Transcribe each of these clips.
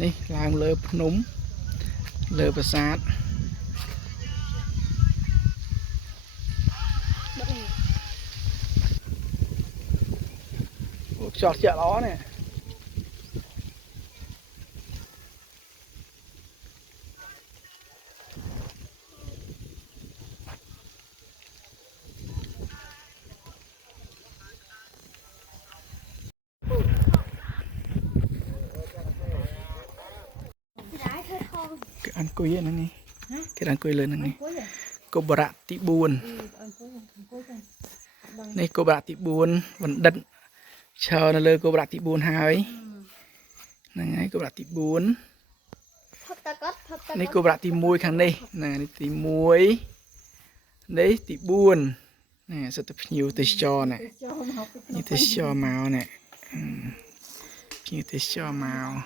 นี่ลางเลอพนมเลอประสาทจอดเจาะล้อเนี่ยcái ăn cùi này này cái ăn cùi lên này cô bạ tị buồn này cô bạ tị buồn vẫn đận chờ nó lơ cô bạ tị buồn hai này cô bạ tị buồn này cô bạ tị muối khang đây này tị muối đấy tị buồn này sẽ tập nhiều tị cho này như tị cho màu này như tị cho màu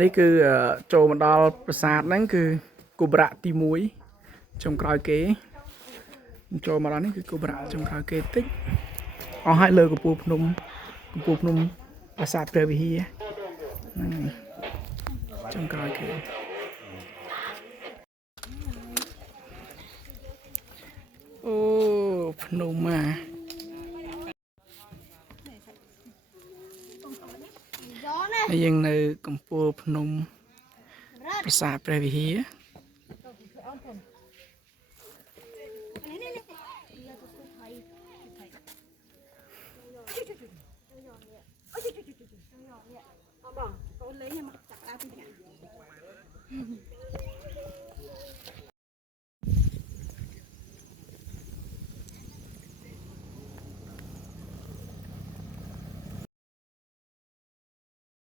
นี่คือโจมดอลประสาทนั่นคือกุบระตีมุ้ยจงกรอยเก๋โจมาดอลนี่คือกุบระจงกรอยเก๋ติ๊กเอาให้เลยกับปูพนมประสาทเกลือวิฮีจงกรอยเก๋โอ้พนมมายังในกัมพูพนมประสาทเปรวิฮี